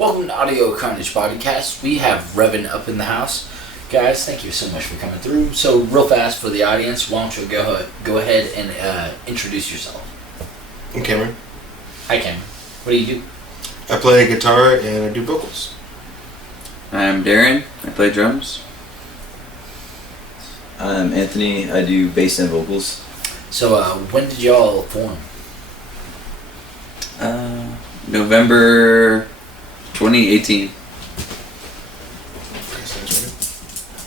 Welcome to Audio Carnage Podcast. We have Revan up in the house. Guys, thank you so much for coming through. So, real fast for the audience, why don't you go ahead and introduce yourself? I'm Cameron. Hi, Cameron. What do you do? I play guitar and I do vocals. I'm Darren. I play drums. I'm Anthony. I do bass and vocals. So, when did y'all form? November 2018.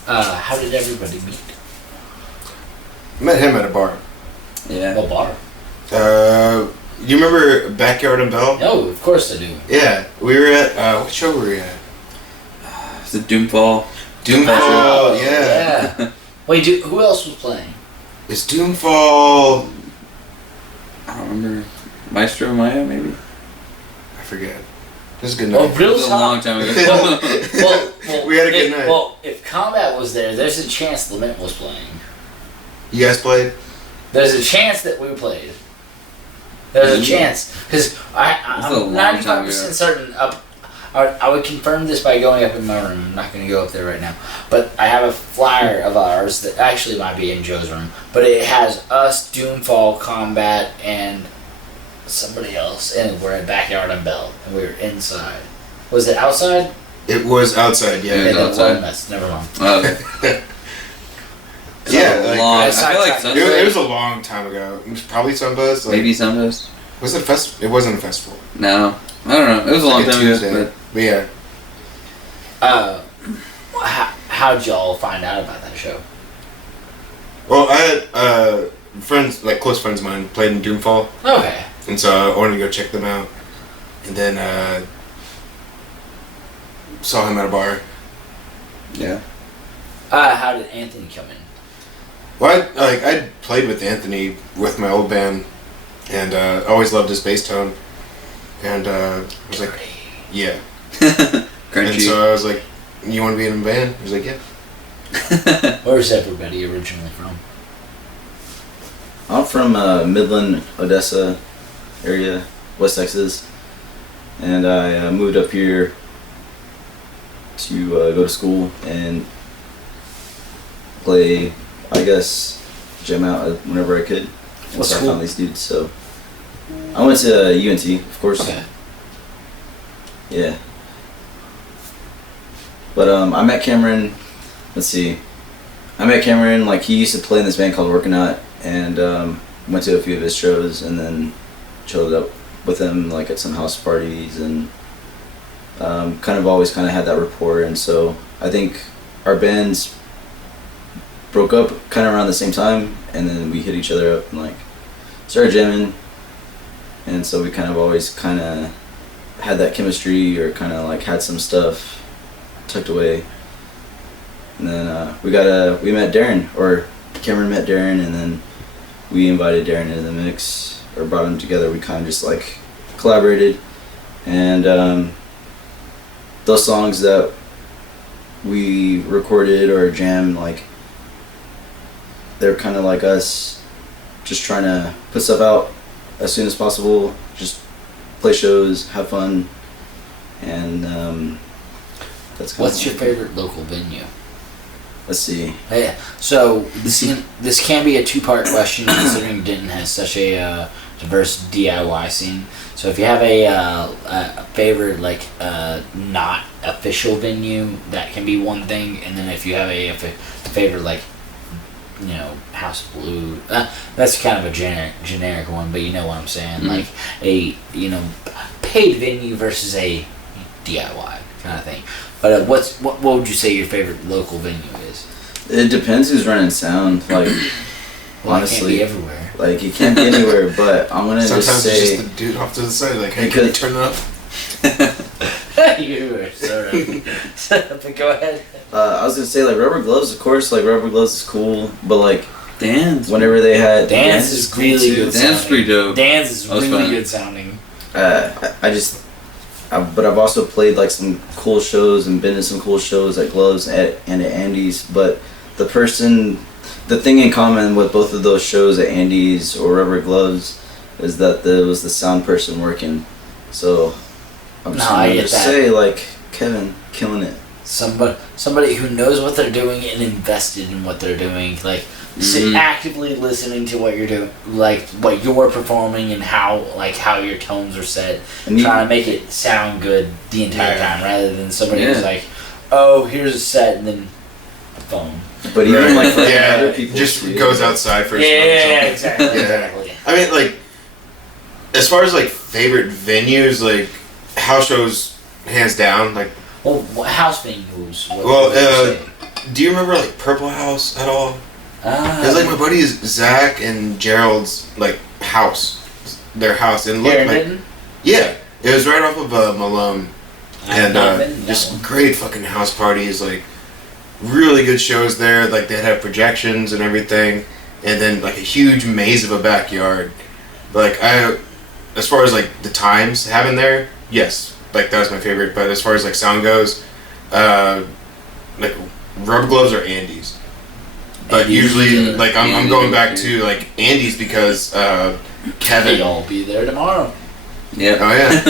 How did everybody meet? Met him at a bar. Yeah. What bar? You remember Backyard and Bell? Oh, of course I do. Yeah, we were at, what show were we at? Is it Doomfall? Doomfall, yeah. Wait, who else was playing? Is Doomfall... I don't remember. Maestro Maya, maybe? I forget. It was a good Oh, night. real It was a long time ago. well, We had a good night. Well, if Combat was there, there's a chance Lament was playing. You guys played? There's a chance that we played. There's a chance. Because I'm 95% certain. I would confirm this by going up in my room. I'm not going to go up there right now. But I have a flyer of ours that actually might be in Joe's room. But it has us, Doomfall, Combat, and somebody else. And we're at Backyard and Bell. And we were inside. Was it outside? It was outside, yeah. It was outside. That's never mind. Okay. Yeah, Long. I It's feel like outside. Sunday. it was a long time ago. It was probably Sunbuzz. Like, Maybe Sundays. Was it a festival? It wasn't a festival. No. I don't know. It was a long Like a time Tuesday. ago. But yeah. How'd y'all find out about that show? Well, I had friends, like close friends of mine, played in Doomfall. Okay. And so I wanted to go check them out. And then saw him at a bar. Yeah. How did Anthony come in? Well, I played with Anthony with my old band, and I always loved his bass tone. And I was like, yeah. And Crunchy. so I was like, you want to be in a band? He was like, yeah. Where's everybody originally from? I'm from Midland, Odessa area, West Texas, and I moved up here to go to school and play, I guess, jam out whenever I could. What So I school? found these dudes. So I went to UNT, of course. Okay. Yeah. But I met Cameron. Let's see. I met Cameron, like, he used to play in this band called Working Out, and went to a few of his shows, and then chilled up with him, like, at some house parties, and kind of always kind of had that rapport. And so I think our bands broke up kind of around the same time, and then we hit each other up and, like, started jamming. And so we kind of always kind of had that chemistry, or kind of, like, had some stuff tucked away. And then we met Darren, or Cameron met Darren, and then we invited Darren into the mix, or brought him together. We kind of just, like, collaborated, and those songs that we recorded or jammed, like, they're kind of like us just trying to put stuff out as soon as possible, just play shows, have fun, and that's kind What's your favorite local venue? Let's see. Yeah. So this can be a two-part question considering Denton has such a diverse DIY scene. So if you have a favorite, like, not official venue, that can be one thing, and then if you have a favorite, like, you know, House of Blue, that's kind of a generic one, but you know what I'm saying. Mm-hmm. Like a, you know, paid venue versus a DIY kind of thing. But what would you say your favorite local venue is? It depends who's running sound. Like, Well, honestly, it can't be everywhere. like, it can't be anywhere. But I'm gonna Sometimes just it's say, just the dude off to the side, like, hey, can you turn it up? You are so right. But go ahead. I was gonna say, like, Rubber Gloves, of course. Like, Rubber Gloves is cool, but, like, Dance. whenever they had Dance is cool really too. good Dance sounding. is pretty dope. Dance is That was really fun. good sounding. but I've also played, like, some cool shows and been to some cool shows at Gloves and at Andy's. But the thing in common with both of those shows at Andy's or Rubber Gloves is that there was the sound person working. So I'm No, just I gonna get just that. say, like, Kevin, killing it. Somebody who knows what they're doing and invested in what they're doing, like actively listening to what you're doing, like what you're performing and how your tones are set, and trying to make it sound good the entire time, rather than somebody who's like, oh, here's a set and then a phone. But even like other people just too. goes outside for Exactly. Exactly. I mean, like, as far as like favorite venues, like house shows, hands down. Like, well, house venues. Do you remember like Purple House at all? It was like my buddies Zach and Gerald's like house, their house, and looked like it was right off of Malone, and just great fucking house parties, like really good shows there. Like they'd have projections and everything, and then like a huge maze of a backyard. Like as far as like the times having there, yes, like that was my favorite. But as far as like sound goes, like Rubber Gloves or Andy's. But usually, like, I'm going back to, like, Andy's because Kevin... They'll all be there tomorrow. Yeah. Oh, yeah.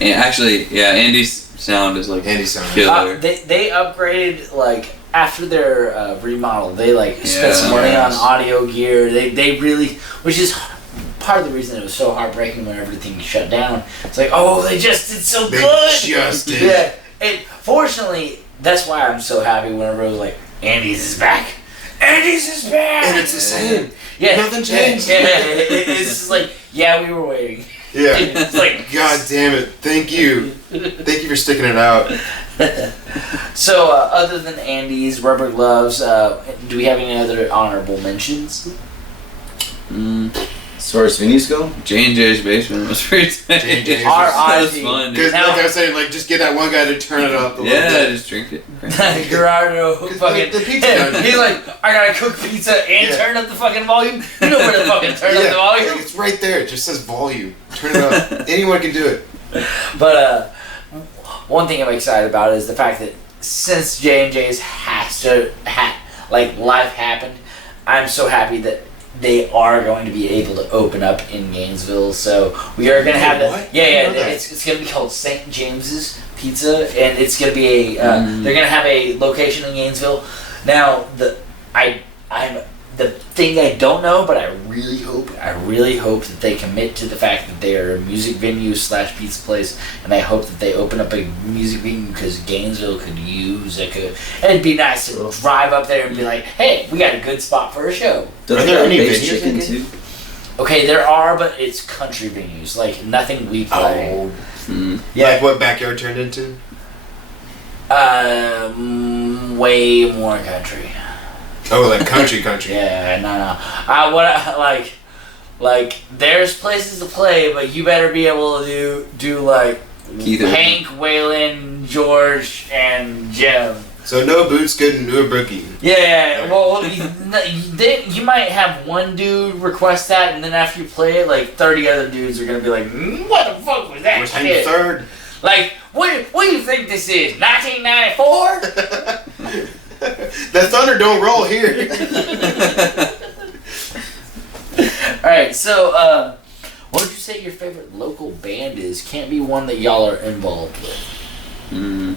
And actually, Andy's sound is, like, Andy's sound. killer. They upgraded, like, after their remodel, they, like, spent some money on audio gear. They really... Which is part of the reason it was so heartbreaking when everything shut down. It's like, oh, they just did so good! They just did. Yeah. Fortunately, that's why I'm so happy whenever it was like, Andy's is back. Andy's is back! And it's the same. Yeah. Nothing changed. Yeah. It's just like, we were waiting. Yeah. It's like, God damn it. Thank you. Thank you for sticking it out. So, other than Andy's, Rubber Gloves, do we have any other honorable mentions? As far as venues go, J&J's Basement was pretty tight. J&J's That was fun, dude. Because, like I was saying, like, just get that one guy to turn it up a little bit. Just drink it. Gerardo fucking... The pizza guy. He's like, I gotta cook pizza and turn up the fucking volume. You know where to fucking turn up the volume. It's right there. It just says volume. Turn it up. Anyone can do it. But, one thing I'm excited about is the fact that since J&J's life happened, I'm so happy that they are going to be able to open up in Gainesville. So we are going to have what? it's going to be called St. James's Pizza, and it's going to be they're going to have a location in Gainesville. Now the thing I don't know, but I really hope that they commit to the fact that they are a music venue / pizza place, and I hope that they open up a music venue because Gainesville could use it. And it'd be nice to drive up there and be like, hey, we got a good spot for a show. Are there any Base venues? Chicken too? Okay, there are, but it's country venues, like nothing we play. Yeah. Like what Backyard turned into? Way more country. Oh, like country. Yeah, no. Like there's places to play, but you better be able to do like Keith Hank, Waylon, George, and Jim. So no boots, good and new brookie. Yeah, well, you might have one dude request that, and then after you play it, like 30 other dudes are gonna be like, "What the fuck was that shit?" Third. Like, what do you think this is? 1994? The thunder don't roll here. Alright, so, what would you say your favorite local band is? Can't be one that y'all are involved with.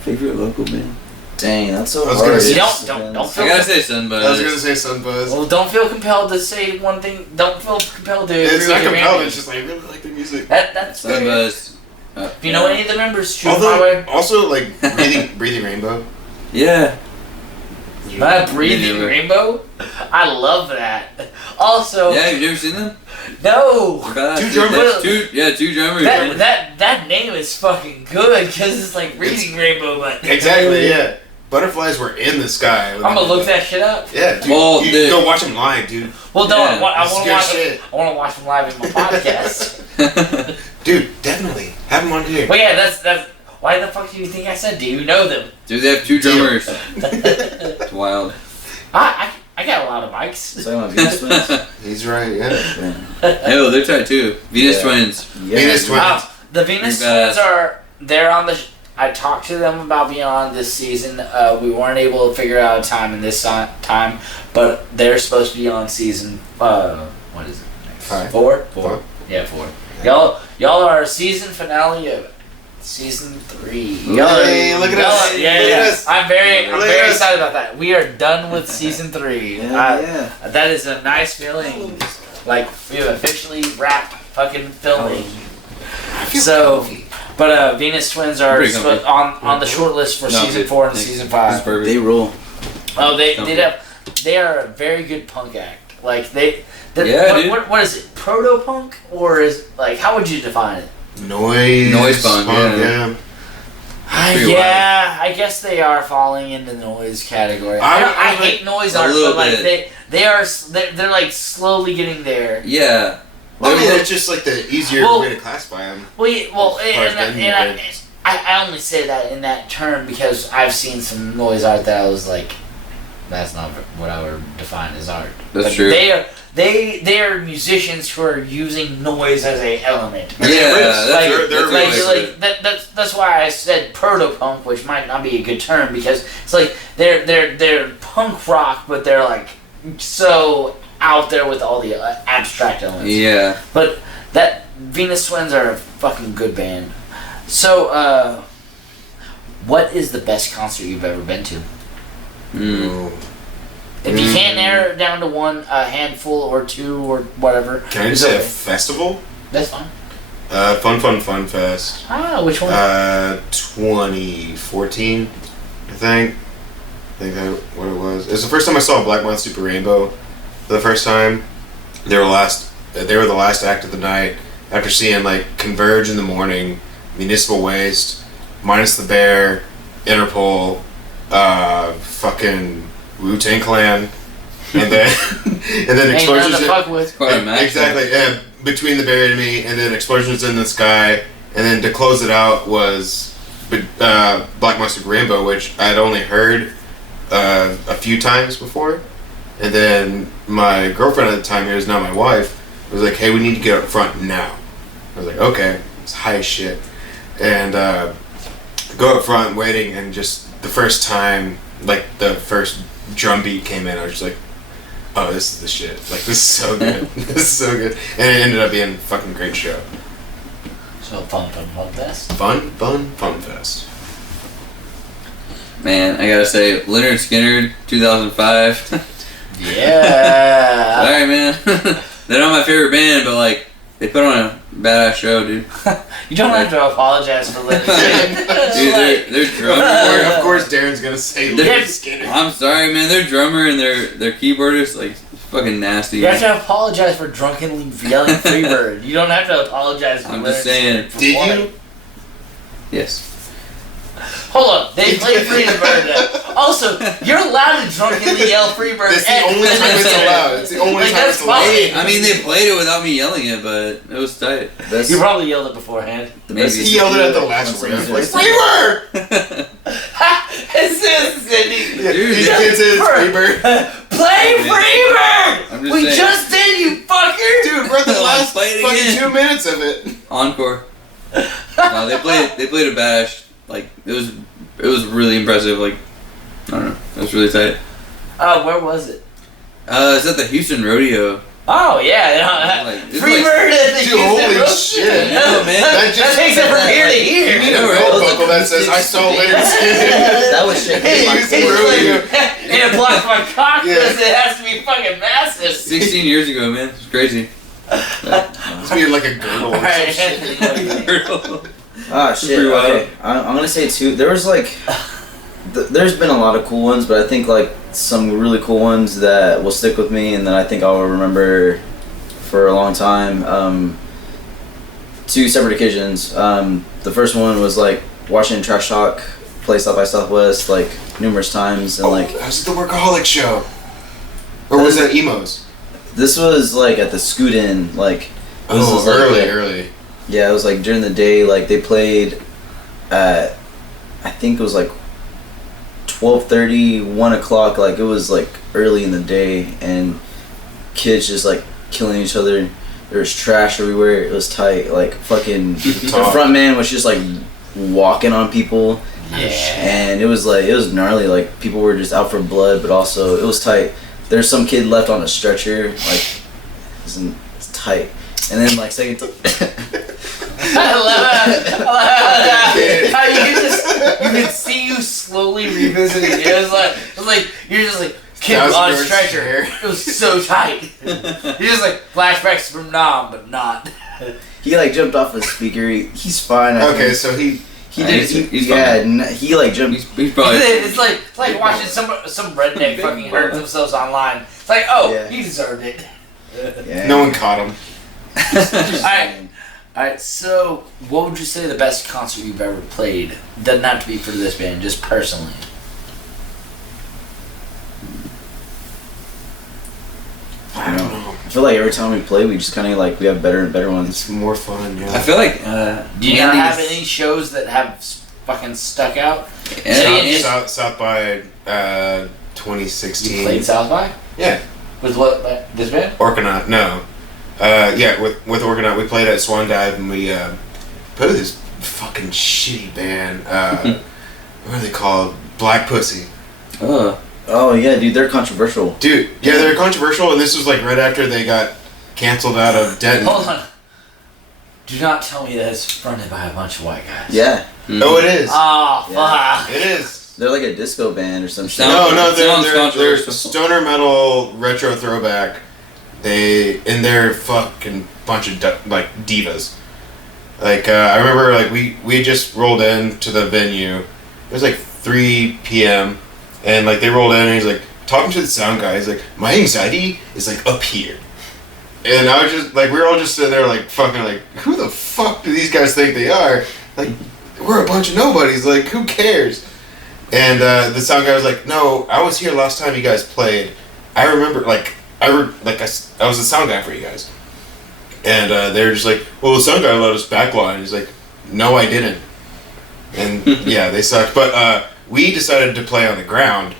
Favorite local band? Dang, that's so I was hard. gonna say- Don't feel I gotta say Sunbuzz. I was gonna say Sunbuzz. Well, don't feel compelled to say one thing. Don't feel compelled to agree It's not with your compelled. band. It's just like I really like the music. That's fair. Sunbuzz. If you know any of the members, shoot my way. Although, also like Breathing Rainbow. Yeah. Breathing Rainbow? I love that. Also... Yeah, have you ever seen them? No! Two drummers. Two drummers. That name is fucking good, because it's like Breathing Rainbow, but... Exactly, yeah. Butterflies were in the sky. I'm gonna look that shit up. Yeah, dude. Well, go watch them live, dude. Well, no, Yeah, I want to watch them live in my podcast. Dude, definitely. Have them on here. Well, yeah, that's... Why the fuck do you think I said, do you know them? Dude, they have two drummers. It's wild. I got a lot of mics. Talking about Venus Twins? He's right, yeah. Hey, they're tight too. Venus Yeah. Twins. Yeah. Venus Twins. The Venus Pretty Twins they're on the... I talked to them about being on this season. We weren't able to figure out a time in this time, but they're supposed to be on season... what is it? Five. Four? Four. Yeah, 4. Y'all are our season finale of season 3. Hey, look at us. Yeah. I'm very excited about that. We are done with season 3. That is a nice feeling. Like, we have officially wrapped fucking filming. So, but Venus Twins are on the short list for season 4 and season 5. They rule. Oh, they are a very good punk act. Like what is it? Proto punk, or is like, how would you define it? Noise punk. Yeah. I guess they are falling into the noise category. I hate noise art, but like they're like slowly getting there. Yeah. Well, I mean, it's just like the easier way to classify them. I only say that in that term because I've seen some noise art that I was like, that's not what I would define as art. That's true. They are musicians who are using noise as a element. That's why I said proto punk, which might not be a good term because it's like they're punk rock, but they're like so out there with all the abstract elements. Yeah. But that Venus Twins are a fucking good band. So, what is the best concert you've ever been to? If you can't narrow it down to one, a handful or two or whatever. Can I just say a festival? That's fine. Fun Fest. Ah, which one? 2014, I think. That's what it was. It was the first time I saw Black Moth Super Rainbow. For the first time, they were the last act of the night. After seeing like Converge in the morning, Municipal Waste, Minus the Bear, Interpol, fucking Wu-Tang Clan, and then Explosions. Exactly. Yeah, Between the Buried and Me, and then Explosions in the Sky, and then to close it out was Black Monster Rainbow, which I had only heard a few times before, and then my girlfriend at the time, who is now my wife, was like, "Hey, we need to get up front now." I was like, "Okay." It's high as shit, and go up front waiting, and just the first time, like the first drum beat came in, I was just like, oh, this is the shit. Like, this is so good. This is so good. And it ended up being a fucking great show. So Fun Fest? Fun Fest. Man, I gotta say, Leonard Skinner, 2005. Yeah. Sorry, man. They're not my favorite band, but like, they put on a badass show, dude. You don't have to apologize for Leonard Skinner. Dude, their drummer. Of course, Darren's gonna say Leonard Skinner. I'm sorry, man. Their drummer and their keyboardist, like, fucking nasty. You have to apologize for drunkenly yelling Freebird. You don't have to apologize for I'm Leonard just saying. Did you? Yes. Hold up, they played Freebird. Also, you're allowed to drunkenly yell Freebird. That's the only time it's allowed. It's the only time it's allowed. I mean, they played it without me yelling it, but it was tight. You probably yelled it beforehand. Maybe. He yelled it at the last riff. Like, Freebird! It's this, Sydney. Dude, these kids say it's Freebird. Play Freebird! We saying. just did, you fucker! Dude, we're at the last fucking 2 minutes of it. Encore. No, they played a badass. Like, it was really impressive. Like, I don't know, it was really tight. Where was it? It's at the Houston Rodeo. Oh yeah, Freebird at the Houston Rodeo. Shit! No, man. That takes it from here to here. You need a belt buckle that says "I saw Leonard Skinner." That was shit. And it blocks my cock because it has to be fucking massive. 16 years ago, man. It's crazy. It's being like a girdle. Girdle. Ah, shit. Okay. I'm gonna say two. There was like, there's been a lot of cool ones, but I think like some really cool ones that will stick with me and that I think I'll remember for a long time. Two separate occasions. The first one was like watching Trash Talk play South by Southwest like numerous times, and like. Was it the Workaholic show? Or was that Emos? This was like at the Scoot Inn, like. Early. Yeah, it was like during the day, like they played at, I think it was like 12:30, 1 o'clock, like it was like early in the day, and kids just like killing each other. There was trash everywhere. It was tight. Like fucking the front man was just like walking on people. Yeah. And it was gnarly. Like people were just out for blood, but also it was tight. There's some kid left on a stretcher. Like it's tight. And then like second. I love it. How you could see you slowly revisiting it. It was like you're just like kid on a stretcher. It was so tight. You're just like flashbacks from Nam, but not. He like jumped off a speaker. He's fine. I Okay, think. so he did. He like jumped. He's probably. It's like watching some redneck fucking hurt themselves online. It's like, oh, he deserved it. Yeah. no one caught him. Alright, so what would you say the best concert you've ever played? Doesn't have to be for this band, just personally. I don't know. I feel like every time we play, we just kind of like we have better and better ones. It's more fun, yeah. I feel like. Do you not have any shows that have fucking stuck out? South by 2016. You played South by? Yeah. With what? This band? Orkanaut, no. Yeah, with Orkanaut, we played at Swan Dive and we played with this fucking shitty band. What are they called? Black Pussy. Oh yeah, dude, they're controversial. Dude, yeah, they're controversial, and this was like right after they got canceled out of Denton. Hold on. Do not tell me that it's fronted by a bunch of white guys. Yeah. Mm-hmm. Oh, it is. Oh, fuck. It is. They're like a disco band or some shit. No, they're stoner metal retro throwback. They're fucking bunch of like divas. Like I remember, like we just rolled into the venue. It was like 3 p.m. and like they rolled in and he's like talking to the sound guy. He's like, my anxiety is like up here, and I was just like, we were all just sitting there like fucking like, who the fuck do these guys think they are? Like, we're a bunch of nobodies. Like, who cares? And the sound guy was like, no, I was here last time you guys played. I remember I was the sound guy for you guys. And they were just like, well, the sound guy let us backline. He's like, no, I didn't. And yeah, they sucked. But we decided to play on the ground,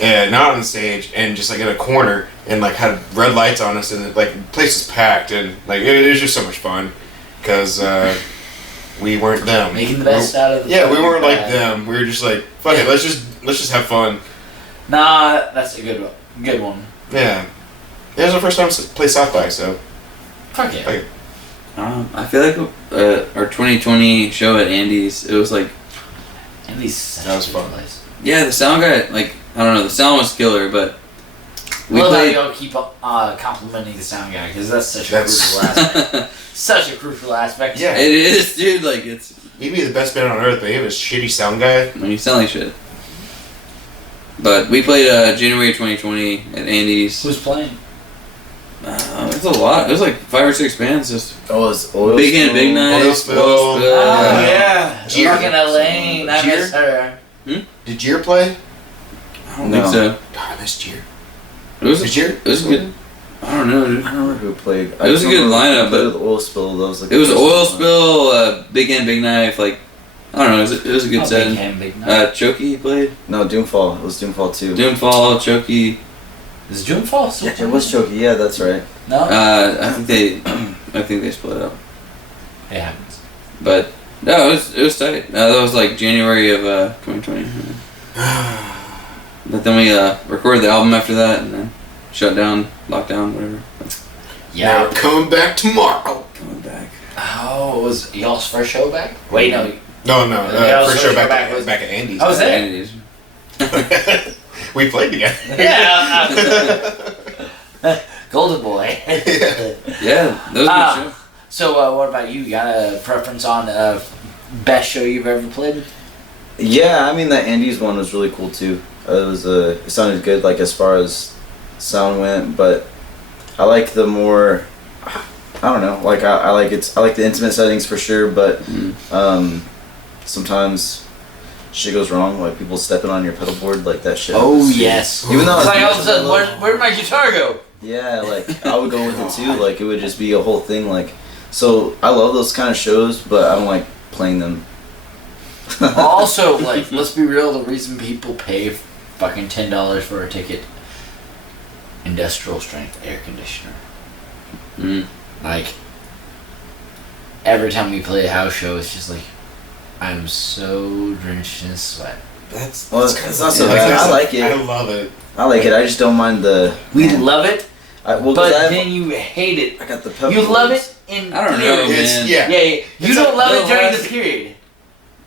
and not on the stage, and just like in a corner, and like had red lights on us, and like the place was packed, and like it was just so much fun, because we weren't them. Making the best out of the we weren't like them. We were just like, fuck it, let's just have fun. Nah, that's a good one. Yeah. It was our first time to play South by, so. Fuck yeah. Like, I feel like our 2020 show at Andy's, it was like. Andy's that was fun. Place. Yeah, the sound guy, like, I don't know, the sound was killer, but. We played. How you keep complimenting the sound guy, because that's such a crucial aspect. Such a crucial aspect. Yeah. It is, dude, like, it's. He'd be the best band on earth, but he have a shitty sound guy. When you sound like shit. But we played January 2020 at Andy's. Who's playing? It was a lot. It was like 5 or 6 bands. Just it's Oil Big Hand, Big Knife, Oil Spill. Oh yeah. Jeer. Fucking Elaine. I miss her. Did Jeer play? I don't think so. God, I missed Jeer. It was Jeer? It was good. I don't know, dude. I don't remember who played. It was a good lineup, but the Oil Spill. That was like it was Oil Spill, Big Hand, Big Knife. Like, I don't know. It was a good set. Big Hand, Big Knife. Chokey played. No, Doomfall. It was Doomfall 2. Doomfall, Chokey. Is Doomfall still Yeah, it was Chokey. Yeah, that's right. No. I think they split up. It happens. But no, it was tight. That was like January of 2020. But then we recorded the album after that, and then shut down, lockdown, whatever. Yeah. We're coming back tomorrow. Coming back. Oh, was y'all's first show back? Wait, no. No. First show back was at Andy's. I was there. Andy's. We played together. Yeah. Golden Boy. Yeah, that was a good show. So, what about you? You got a preference on best show you've ever played? Yeah, I mean that Andy's one was really cool too. It sounded good, like as far as sound went, but I like the more, I don't know, like I like the intimate settings for sure, but sometimes shit goes wrong, like people stepping on your pedal board, like that shit. Oh yes. Even though it's like all of a sudden, where'd my guitar go? Yeah, like I would go with it too. Like it would just be a whole thing. Like, so I love those kind of shows, but I don't like playing them. Also, like, let's be real. The reason people pay fucking $10 for a ticket, industrial strength air conditioner. Like, every time we play a house show, it's just like, I'm so drenched in sweat. It's not so bad. I like it. I love it. I like it. I just don't mind the. We love it, then you hate it. I got the pepper. You love it in. I don't know, man. Yeah. You don't love it during the period.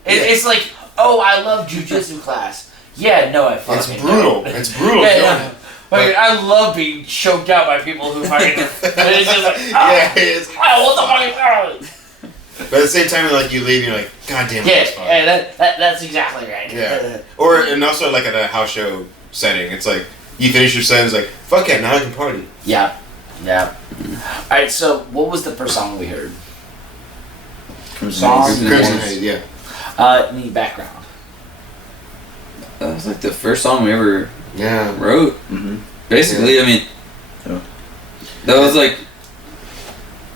It's like, oh, I love jujitsu class. Yeah, no, I fucking. It's brutal. Don't. It's brutal. Yeah. Like, I love being choked out by people who fucking. It's just like, what the fuck? But at the same time, like you leave, you're like, God damn it. That's exactly right. Yeah. And also like at a house show setting, it's like you finish your set, it's like, fuck yeah, now I can party. Yeah. Alright, so what was the first song we heard? Crimson Haze, yeah. Need background. That was like the first song we ever wrote. Mm-hmm. Basically, I mean, that was like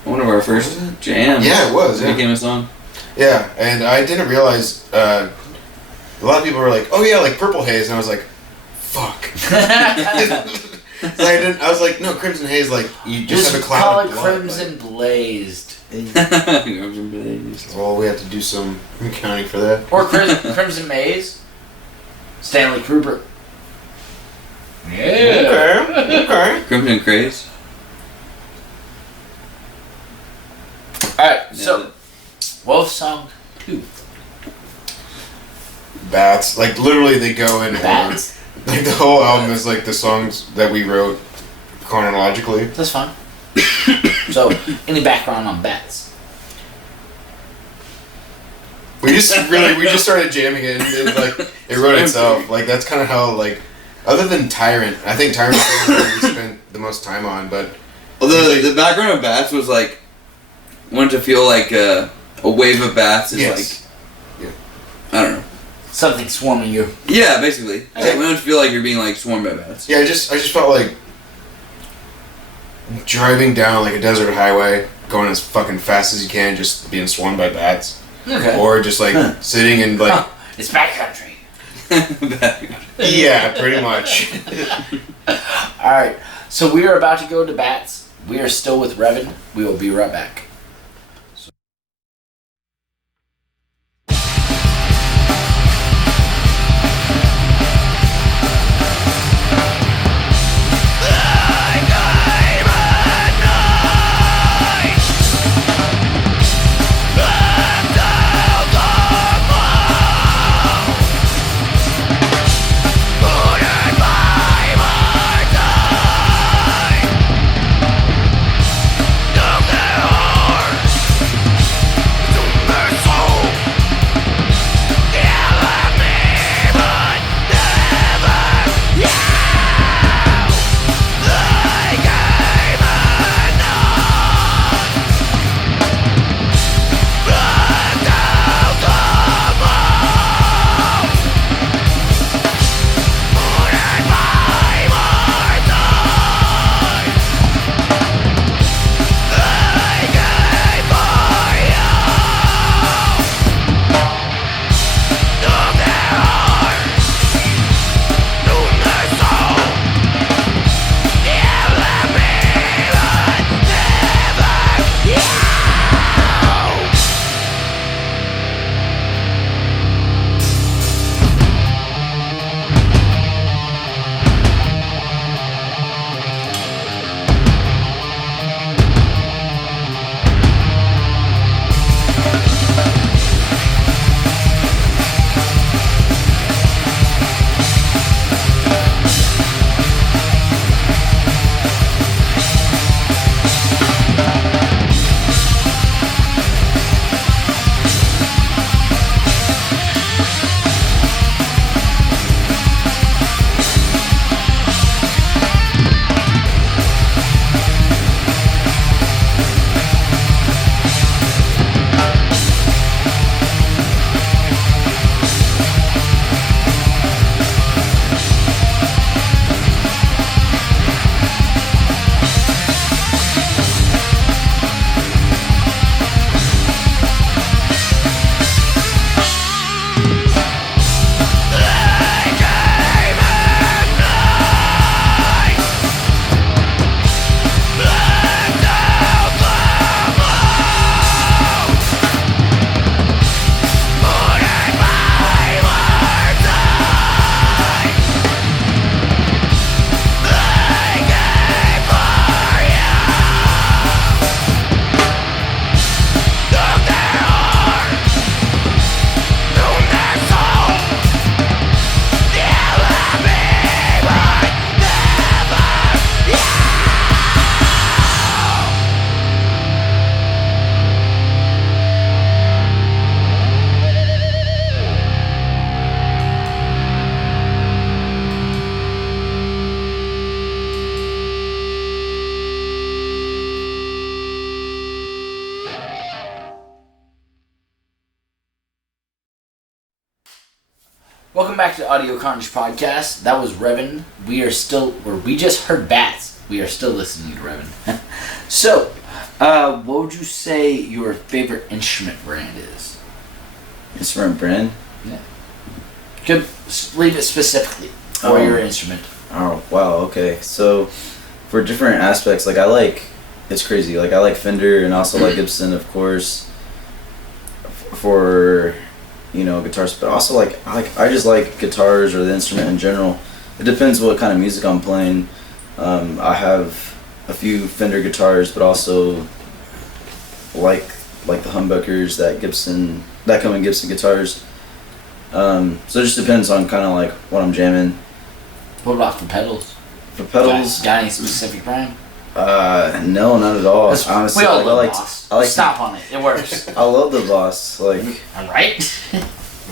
one of our first jams. Yeah, it was. It became a song. Yeah, and I didn't realize. A lot of people were like, "Oh yeah, like Purple Haze," and I was like, "Fuck." I was like, "No, Crimson Haze. Like you just have a cloud call of it blood, Crimson Blazed." Well, we have to do some accounting for that. Or Crimson Maze. Stanley Kubrick. Yeah. Okay. Crimson Craze. Alright, so Wolf Song 2. Bats. Like literally they go in order. Like the whole album is like the songs that we wrote chronologically. That's fine. So, any background on Bats? We just started jamming it and like it wrote itself. Like that's kind of how like other than Tyrant, I think Tyrant was the one we spent the most time on, but the background of Bats was like wanted to feel like a wave of bats is like I don't know. Something swarming you. Yeah, basically. Okay. We don't feel like you're being like swarmed by bats. Yeah, I just felt like driving down like a desert highway, going as fucking fast as you can, just being swarmed by bats. Okay. Or just like sitting and like it's backcountry. Yeah, pretty much. Alright, so we are about to go to Bats. We are still with Revan. We will be right back. Look Welcome back to the Audio Carnage podcast. That was Revan. We just heard bats. We are still listening to Revan. So, what would you say your favorite instrument brand is? Instrument brand? Yeah. Could leave it specifically for your instrument. Oh, wow, okay. So, for different aspects, like it's crazy. Like I like Fender and also like Gibson, of course, for, guitars, but also I just like guitars or the instrument in general. It depends what kind of music I'm playing. I have a few Fender guitars, but also like the humbuckers that come in Gibson guitars. So it just depends on kind of like what I'm jamming. What about for pedals? For pedals, got any specific brand? No, not at all. Honestly, we all love Boss. I like Stop on it. It works. I love the Boss. Like, I'm right.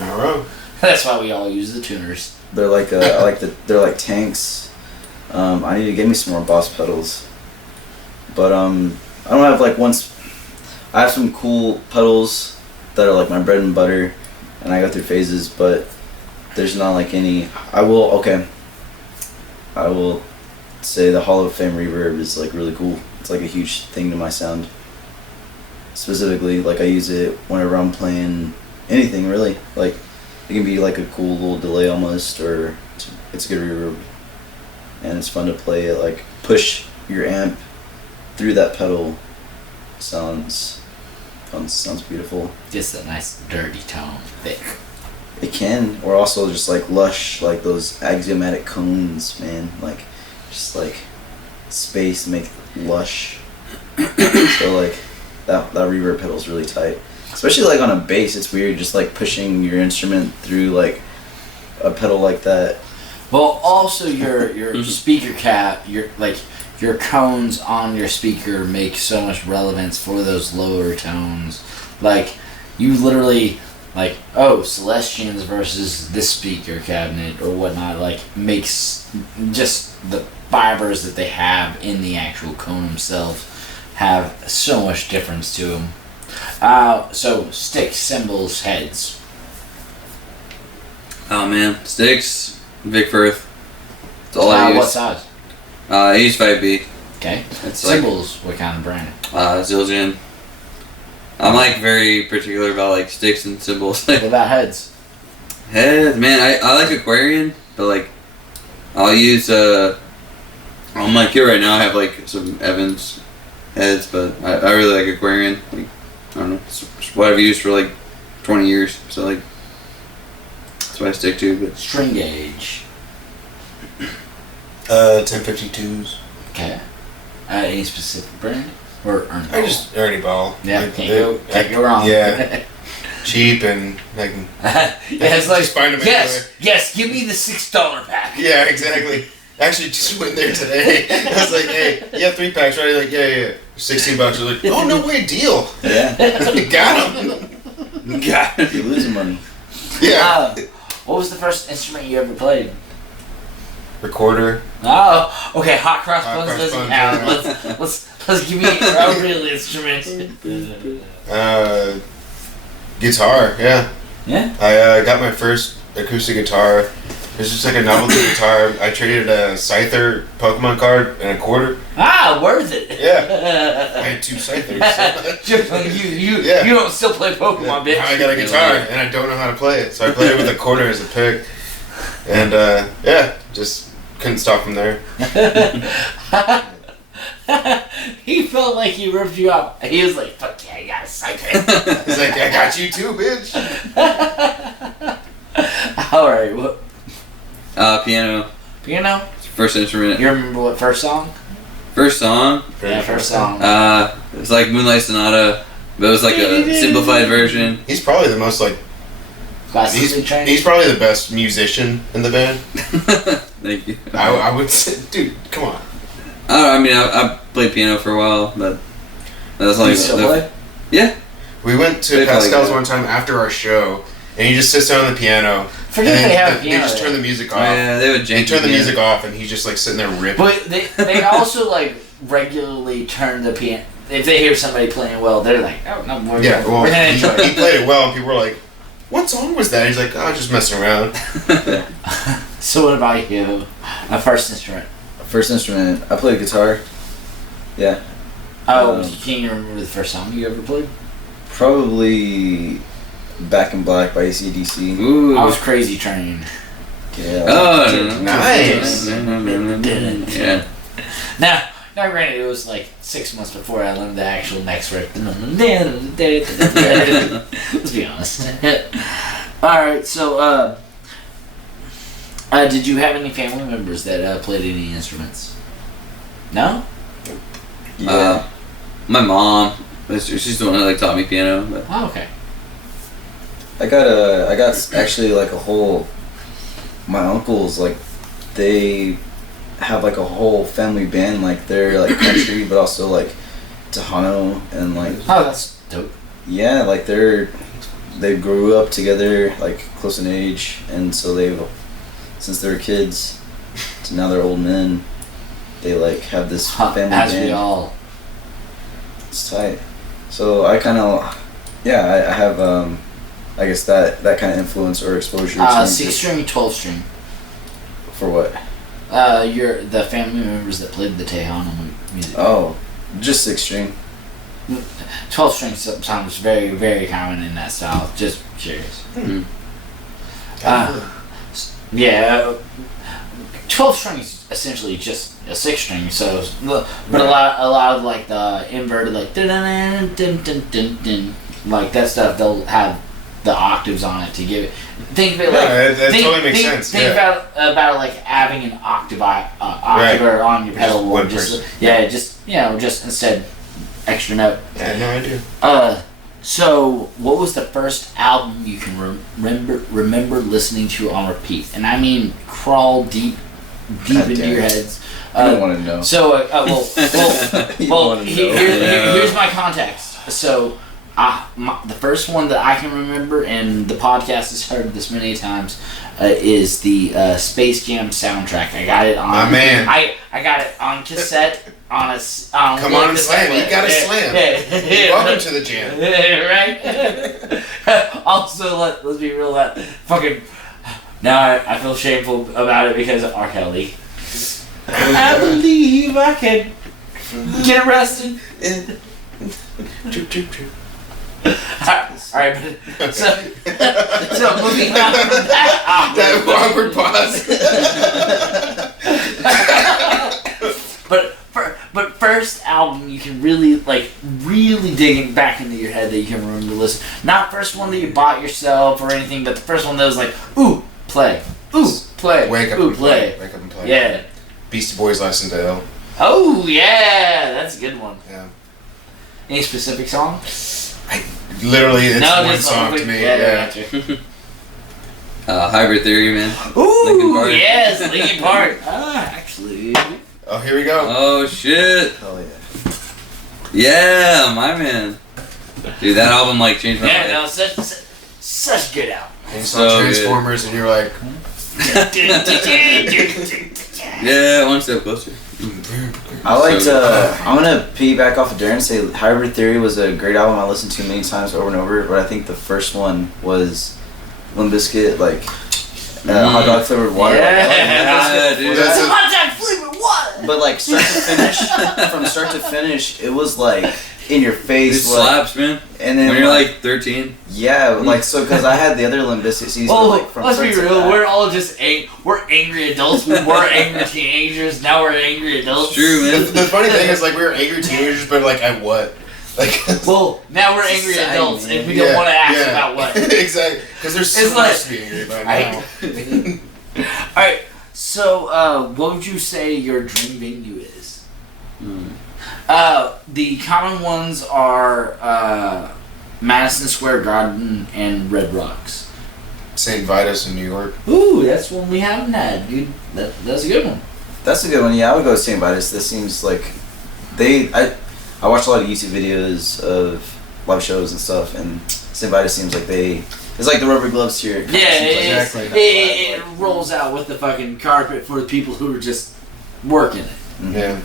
All right. That's why we all use the tuners. they're like they're like tanks. I need to get me some more Boss pedals, but I don't have I have some cool pedals that are like my bread and butter, and I go through phases, but there's not like any. I will say the Hall of Fame reverb is like really cool. It's like a huge thing to my sound. Specifically, like I use it whenever I'm playing anything really. Like it can be like a cool little delay almost, or it's good reverb, and it's fun to play it. Like push your amp through that pedal. Sounds beautiful. Just a nice dirty tone, thick. It can, or also just like lush, like those axiomatic cones, man. Like, just like space make lush. So like that reverb pedal's really tight, especially like on a bass. It's weird, just like pushing your instrument through like a pedal like that. Well, also your speaker cap, your cones on your speaker make so much relevance for those lower tones. Like, you literally, like, Celestians versus this speaker cabinet or whatnot, like, makes just the fibers that they have in the actual cone themselves have so much difference to them. So, sticks, cymbals, heads. Oh man, sticks, Vic Firth. That's all I use. What size? I use 5B. Okay. It's Cymbals, what kind of brand? Zildjian. I'm like very particular about like sticks and cymbals. What about heads? Heads, man, I like Aquarian, but like I'll use on my kit right now I have like some Evans heads, but I really like Aquarian. Like I don't know, it's what I've used for like 20 years, so like that's what I stick to. But String gauge. 1052s. Okay. Any specific brand? Or Ernie Ball? I just Ernie Ball. Yeah, can't go wrong. Yeah. Cheap and I can. Yeah, it's like, just find them yes, give me the $6 pack. Yeah, exactly. Actually, just went there today. I was like, hey, you have 3 packs, right? Like, yeah. $16. I was like, oh, no way, deal. Yeah. Got him. God. You're losing money. Yeah. What was the first instrument you ever played? Recorder. Oh, okay. Hot cross buns doesn't buns, count. yeah. Let's give me a real instrument. Guitar, yeah. Yeah. I got my first acoustic guitar. It's just like a novelty guitar. I traded a Scyther Pokemon card and a quarter. Worth it. Yeah. I had 2 Scythers. Just like you don't still play Pokemon, bitch. Now I got a guitar and I don't know how to play it, so I played it with a quarter as a pick. And just couldn't stop from there. He felt like he ripped you up. He was like, fuck yeah, I got a Scyther. He's like, I got you too, bitch. Alright, what? Piano. Piano? First instrument. You remember what first song? First song? Yeah, first song. It was like Moonlight Sonata, but it was like a simplified version. He's probably the most like. He's probably the best musician in the band. Thank you. I would say, dude, come on. I played piano for a while, but that's like. You still play? Yeah. We went to Pascal's one time after our show, and he just sits down on the piano. Forget they have a piano. They just turn the music off. Yeah, they turn the music off, and he's just like sitting there ripping. But they also like regularly turn the piano. If they hear somebody playing well, they're like, oh no, we're gonna enjoy it. He played it well, and people were like, what song was that? He's like, oh, just messing around. So what about you? A first instrument? First instrument, I played guitar. Yeah. Oh, can you remember the first song you ever played? Probably Back in Black by AC/DC. Ooh. I was Crazy Train. Yeah. Oh, nice. Yeah. Now, granted, it was like 6 months before I learned the actual next riff. Let's be honest. Alright, so, did you have any family members that played any instruments? No? Yeah. My mom, she's the one that like taught me piano. But. Oh, okay. I got actually like a whole, my uncles, like, they have like a whole family band, like they're like country but also like Tejano and like, oh, that's dope. yeah, like they grew up together, like close in age, and so since they were kids to now they're old men, they like have this family as band. we all. It's tight. So I kind of, yeah, I have I guess that kind of influence or exposure. 6-string, 12-string. For what? The family members that played the Tejano music. Oh, just 6-string. 12-string sounds very, very common in that style. Just curious. Mm-hmm. Yeah, 12-string is essentially just a 6-string. So, but a lot of like the inverted like dun dun dun dun dun dun, like that stuff. They'll have the octaves on it to give it. Think of it like that totally makes sense. Think about like having an octaver on your pedal board. Just instead extra note. I had no idea. So what was the first album you can remember listening to on repeat? And I mean crawl deep into your heads. I don't want to know. So here's my context. So. The first one that I can remember, and the podcast has heard this many times, is the Space Jam soundtrack. I got it on. My man. I got it on cassette on a. Come on and slam. You got to slam. Welcome to the jam. Right. Also, let's be real. That fucking. Now I feel shameful about it because of R. Kelly. I believe I can get arrested. Alright, so moving on from that awkward pause. but first album you can really dig back into your head that you can remember listen. Not first one that you bought yourself or anything, but the first one that was like, ooh, play. Ooh, play. Wake up and play. Wake up and play. Yeah. Beastie Boys Listen to L. Oh yeah, that's a good one. Yeah. Any specific song? Literally, it's one song to me. Yeah. Hybrid Theory, man. Ooh, Linkin Park. yes, Linkin Park. Actually. Oh, here we go. Oh shit. Hell yeah. Yeah, my man. Dude, that album like changed my life. Yeah, no, such a good album. And you saw Transformers, and you're like, yeah, one step closer. I liked. I'm gonna piggyback off of Darren and say Hybrid Theory was a great album I listened to many times over and over. But I think the first one was Limp Bizkit, like hot dog flavored water. Yeah, dude. That's a hot dog flavored water. But like start to finish, from start to finish, it was like in your face. It slaps, man. And then when you're like 13. Yeah, like so because I had the other Limp Bizkit CDs. Well, like, from let's be real. We're all just we're angry adults. We were angry teenagers. Now we're angry adults. It's true, man. The funny thing is, like, we were angry teenagers, but like at what? Like. Well, now we're angry adults, and we don't want to ask about what. Exactly, because there's so much to be angry about now. All right. So, what would you say your dream venue is? The common ones are Madison Square Garden and Red Rocks. St. Vitus in New York. Ooh, that's one we haven't had, dude. That's a good one. That's a good one. Yeah, I would go with St. Vitus. This seems like I watched a lot of YouTube videos of live shows and stuff, and St. Vitus seems like it's like the rubber gloves here. It rolls out with the fucking carpet for the people who are just working it. Mm-hmm. Yeah.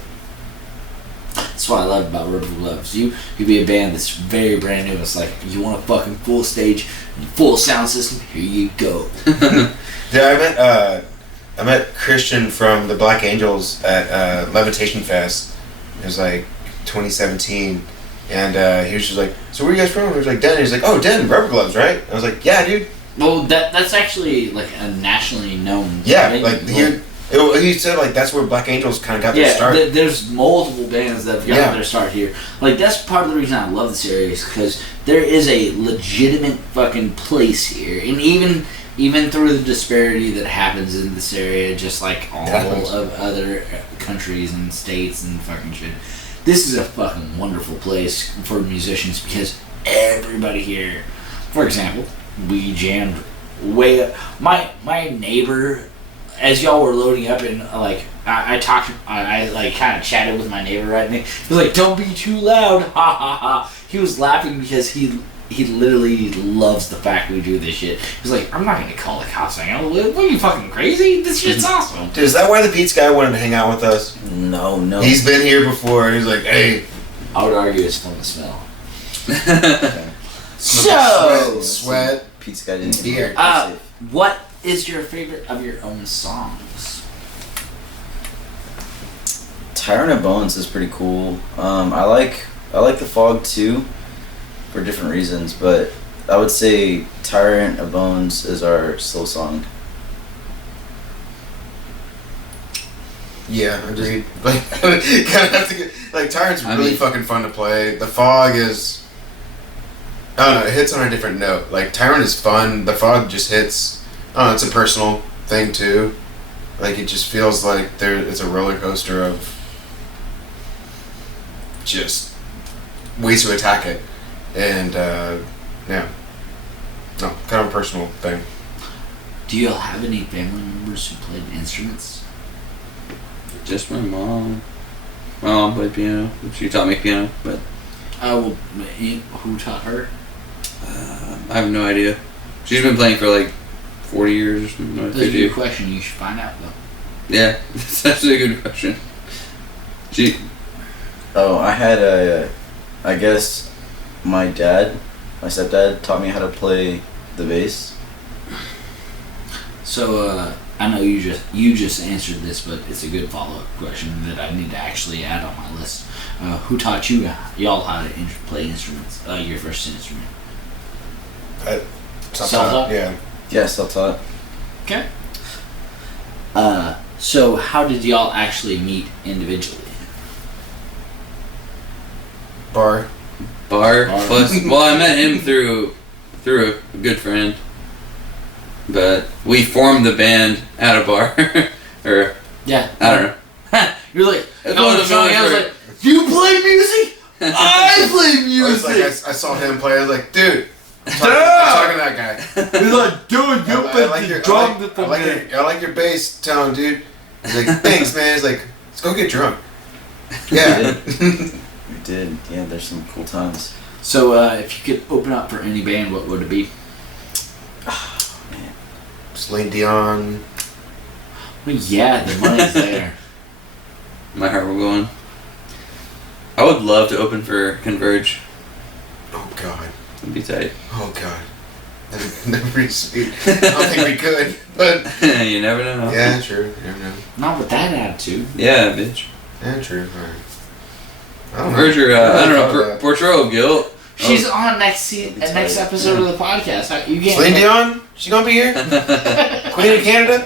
That's what I love about Rubber Gloves. You be a band that's very brand new. It's like, you want a fucking full stage, full sound system? Here you go. Yeah, I met Christian from the Black Angels at Levitation Fest. It was like 2017, and he was just like, "So where are you guys from?" I was like, "Den." He's like, "Oh, Den, Rubber Gloves, right?" I was like, "Yeah, dude." Well, that's actually like a nationally known. Yeah, like he said like that's where Black Angels kind of got their start. There's multiple bands that have gotten their start here. Like, that's part of the reason I love this area, is because there is a legitimate fucking place here, and even through the disparity that happens in this area, just like all of other countries and states and fucking shit, this is a fucking wonderful place for musicians, because everybody here, for example, we jammed way up. My neighbor, as y'all were loading up, and like I like kind of chatted with my neighbor right now. He was like, "Don't be too loud," ha ha ha. He was laughing because he literally loves the fact we do this shit. He's like, "I'm not gonna call the cops. What are you, fucking crazy? This shit's awesome." Dude, is that why the Pete's guy wanted to hang out with us? No. He's been here before. He's like, "Hey." I would argue it's from the smell. Okay. So sweat. Pete's guy didn't Beer. What is your favorite of your own songs? Tyrant of Bones is pretty cool. I like The Fog too, for different reasons, but I would say Tyrant of Bones is our slow song. Yeah, agreed. Like, kind of have to get, like, Tyrant's really fucking fun to play. The Fog is, I don't know, it hits on a different note. Like, Tyrant is fun. The Fog just hits, I don't know, it's a personal thing too. Like, it just feels like it's a roller coaster of just ways to attack it. And, yeah. No, kind of a personal thing. Do you all have any family members who played instruments? Just my mom. My mom played piano. She taught me piano, but... Who taught her? I have no idea. She's been playing for like 40 years or something. That's a good question. You should find out, though. Yeah, that's actually a good question. I had I guess my stepdad taught me how to play the bass. So, I know you just answered this, but it's a good follow-up question that I need to actually add on my list. Who taught y'all how to play instruments? Your first instrument? Self-taught? Yeah. Yeah, self-taught. Okay. So how did y'all actually meet individually? Bar. Plus, well, I met him through a good friend. But we formed the band at a bar. Or, yeah. I don't know. You're like, I was like, you play music? I play music! I saw him play, I was like, dude, I'm talking to that guy. He's like, dude, you play the drum. I like your bass tone, dude. He's like, thanks, man. He's like, let's go get drunk. Yeah. We did. Yeah, there's some cool times. So, if you could open up for any band, what would it be? Celine Dion. Well, yeah, the money's there. My heart will go on. I would love to open for Converge. Oh, God. That'd be tight. Oh, God. That'd be pretty sweet. I don't think we could, but... You never know. Yeah, true. You never know. Not with that attitude. Yeah, bitch. Yeah, true. All right. Converge or, I don't know, Portrayal of Guilt. She's on next episode of the podcast. You can't. Celine Dion? She gonna be here? Queen of Canada?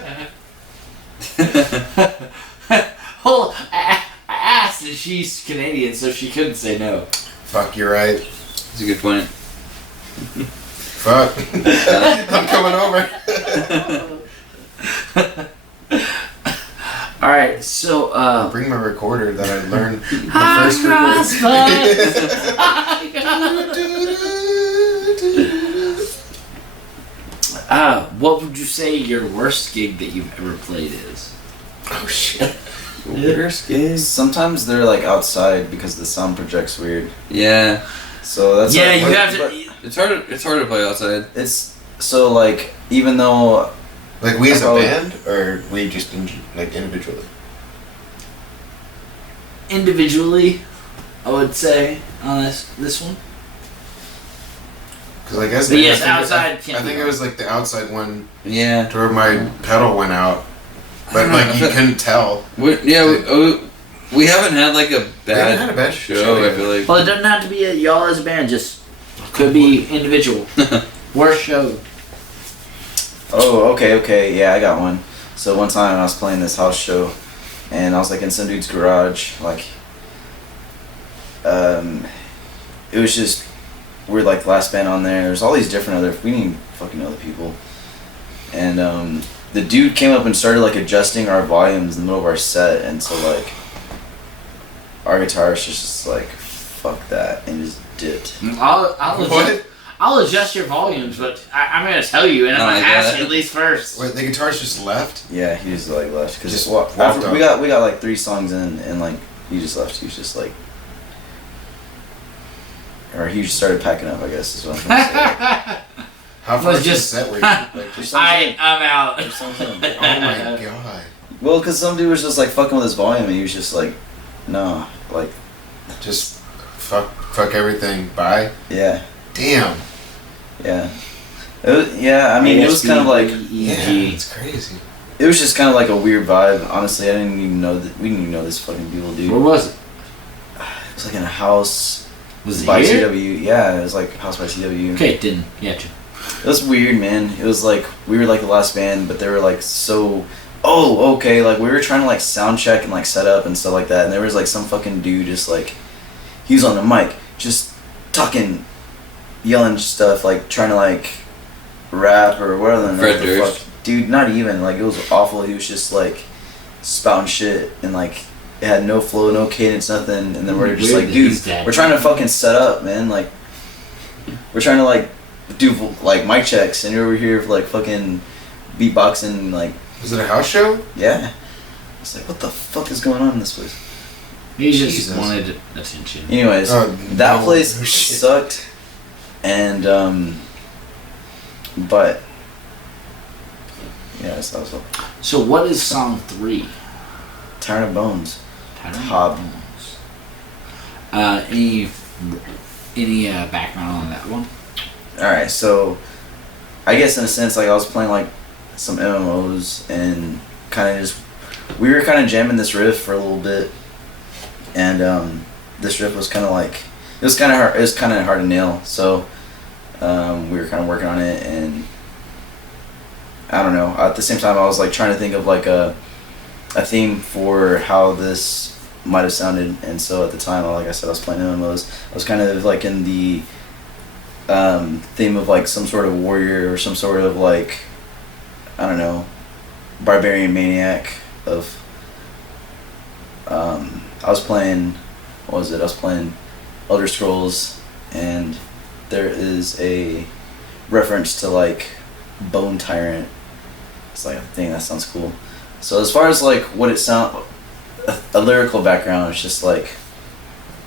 Well, I asked, and she's Canadian, so she couldn't say no. Fuck, you're right. That's a good point. Fuck. I'm coming over. Alright, so, bring my recorder that I learned the first record. What would you say your worst gig that you've ever played is? Oh, shit. Worst gig? Sometimes they're like outside because the sound projects weird. Yeah. So that's yeah, like, you have to. It's hard to play outside. It's so like even though like we as a band or we just like individually. Individually, I would say on this one. Because I guess. But yes, I think it was like the outside one. Yeah. To where my pedal went out, but like you couldn't tell. We haven't had like a bad show. I feel like. Well, it doesn't have to be y'all as a band. Just could be individual. Worst show. Oh, okay, yeah, I got one. So one time I was playing this house show, and I was like in some dude's garage, like, it was just, we're like the last band on there. There's all these different other, we didn't even fucking know the people. And the dude came up and started like adjusting our volumes in the middle of our set, and so like, our guitarist was just like, fuck that, and just dipped. I'll adjust your volumes, but I'm gonna tell you, and I'm gonna ask you at least first. Wait, the guitarist just left? Yeah, he just like left because Just after we got like 3 songs in, and like he just left. He was just like, or he just started packing up. I guess is what I'm trying to say. How far is this set were you? Like, I'm out. oh my god. Well, because some dude was just like fucking with his volume, and he was just like, no, like, just fuck everything. Bye. Yeah. Damn. Yeah. I mean, it was kind of like, yeah, it's crazy. It was just kind of like a weird vibe. Honestly, I didn't even know that we didn't even know this fucking people, dude. Where was it? It was like in a house. Was it by here? CW? Yeah, it was like a house by CW. Okay, didn't. Yeah. It was weird, man. It was like we were like the last band, but they were like so. Oh, okay. Like we were trying to like sound check and like set up and stuff like that, and there was like some fucking dude just like, he was on the mic just talking, yelling stuff, like trying to like rap or whatever. Fred Durst. Dude, not even, like it was awful. He was just like spouting shit and like it had no flow, no cadence, nothing. And then we're just like, dude, we're trying to fucking set up, man. Like we're trying to like do like mic checks, and you're over here like fucking beatboxing. Like, was it a house show? Yeah. It's like, what the fuck is going on in this place? He just wanted attention. Anyways, that place sucked, and but yeah, that was all. So what is song 3? Tyrant of Bones. Top. Any background on that one? All right, so I guess in a sense, like I was playing like some MMOs and kind of just we were kind of jamming this riff for a little bit, and this riff was kind of like it was kind of hard. It was kind of hard to nail, so we were kind of working on it, and I don't know. At the same time, I was like trying to think of like a theme for how this might have sounded, and so at the time, like I said, I was playing MMOs. I was kind of like in the theme of like some sort of warrior or some sort of like, I don't know, barbarian maniac of I was playing, what was it? I was playing Elder Scrolls, and there is a reference to like Bone Tyrant. It's like a thing that sounds cool. So as far as like what it sound, a lyrical background, it's just like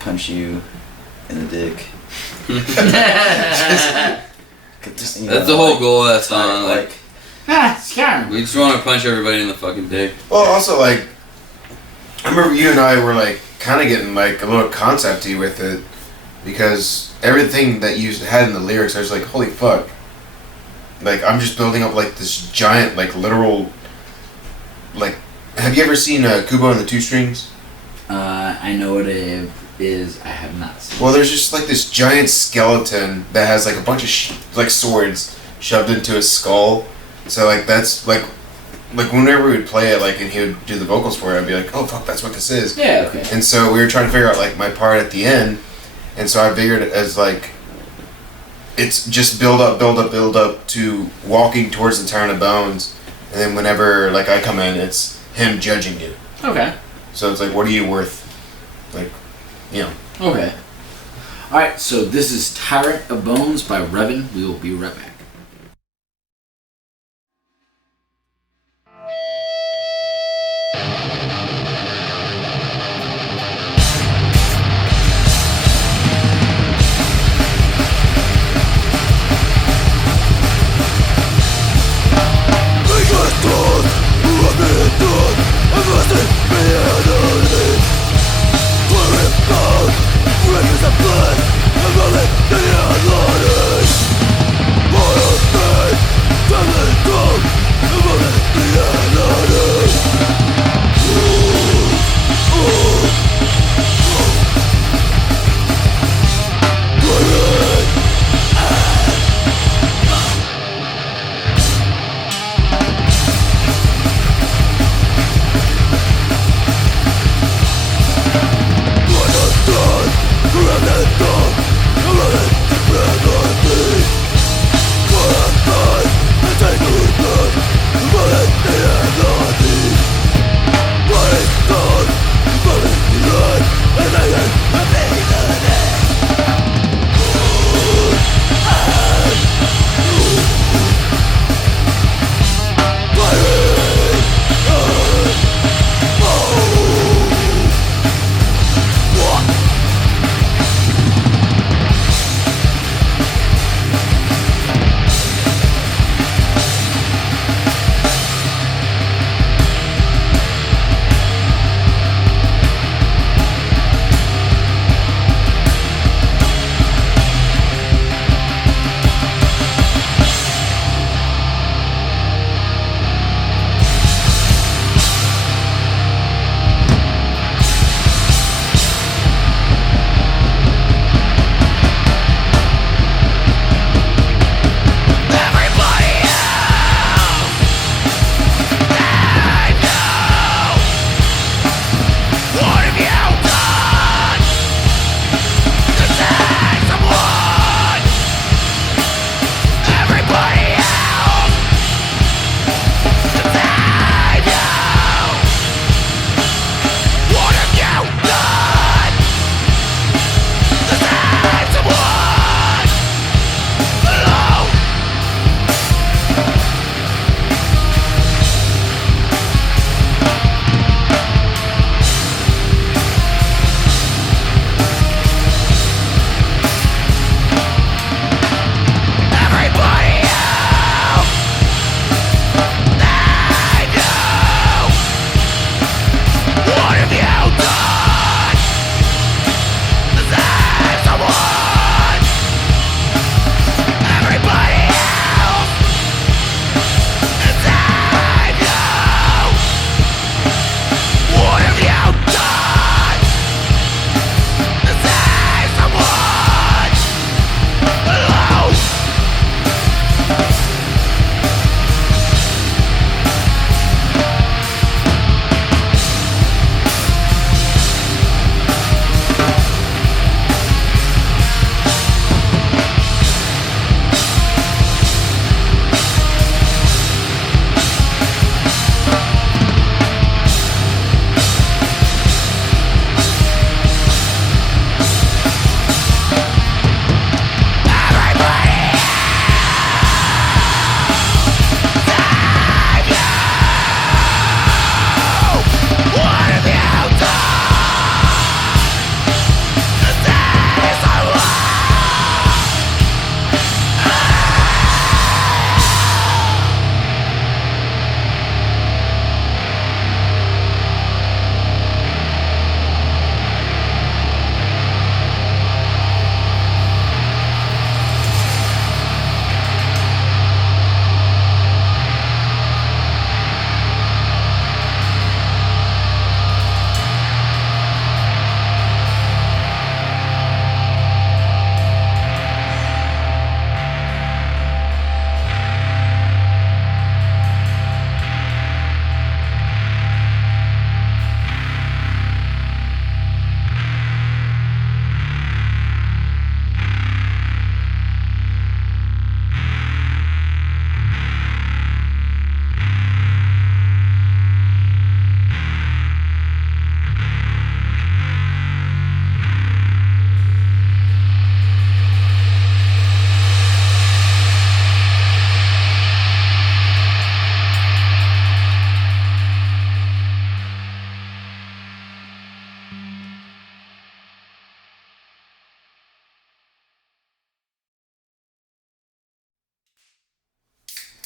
punch you in the dick. That's the whole goal of that song. Like Skyrim. We just want to punch everybody in the fucking dick. Well, also like, I remember you and I were like kind of getting like a little concepty with it, because everything that you had in the lyrics, I was like, holy fuck. Like, I'm just building up like this giant, like literal, like, have you ever seen Kubo and the Two Strings? I know what it is. I have not seen. Well, there's just like this giant skeleton that has like a bunch of like swords shoved into his skull. So like that's like whenever we would play it, like, and he would do the vocals for it, I'd be like, oh fuck, that's what this is. Yeah, okay. And so we were trying to figure out like my part at the end, and so I figured it as like, it's just build up to walking towards the Tyrant of Bones, and then whenever like I come in, it's him judging you. Okay. So it's like, what are you worth? Like, you know. Okay. Alright, so this is Tyrant of Bones by Revan. We will be right back. Unless it be an enemy, clear it out.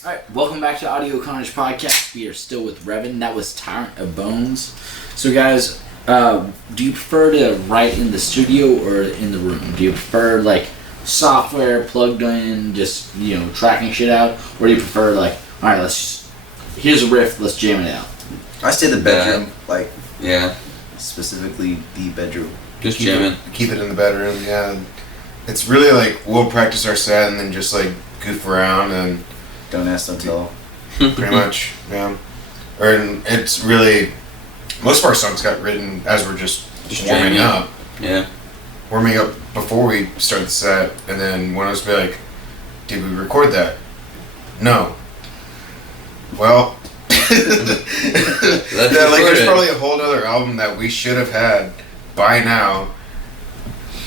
Alright, welcome back to Audio Carnage Podcast. We are still with Revan. That was Tyrant of Bones. So guys, do you prefer to write in the studio or in the room? Do you prefer like software plugged in, just, you know, tracking shit out? Or do you prefer like, alright, here's a riff, let's jam it out? I stay in the bedroom, Yeah. specifically the bedroom. Just jamming. Keep it in the bedroom, yeah. It's really like, we'll practice our set and then just like goof around and Don't ask, don't tell. pretty much, yeah. And it's really, most of our songs got written as we're just warming jamming. up. Yeah. Warming up before we start the set, and then one of us be like, did we record that? No. Well, there's probably a whole other album that we should have had by now.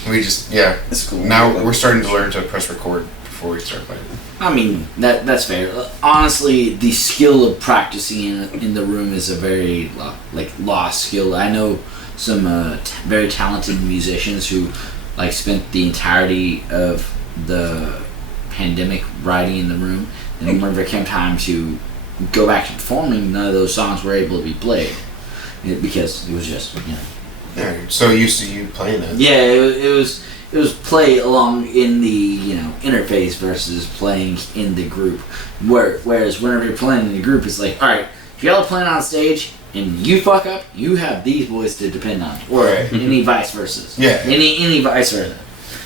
We just, yeah. It's cool. Now we're starting to learn to press record before we start playing. I mean, that's fair. Honestly, the skill of practicing in the room is a very lost skill. I know some very talented musicians who like spent the entirety of the pandemic writing in the room, and whenever it came time to go back to performing, none of those songs were able to be played because it was just, you know. Yeah, you're so used to you playing it. Yeah, it was play along in the, you know, interface versus playing in the group. Whereas whenever you're playing in the group, it's like, all right, if y'all are playing on stage and you fuck up, you have these boys to depend on, or any vice versa. Yeah. Any vice versa.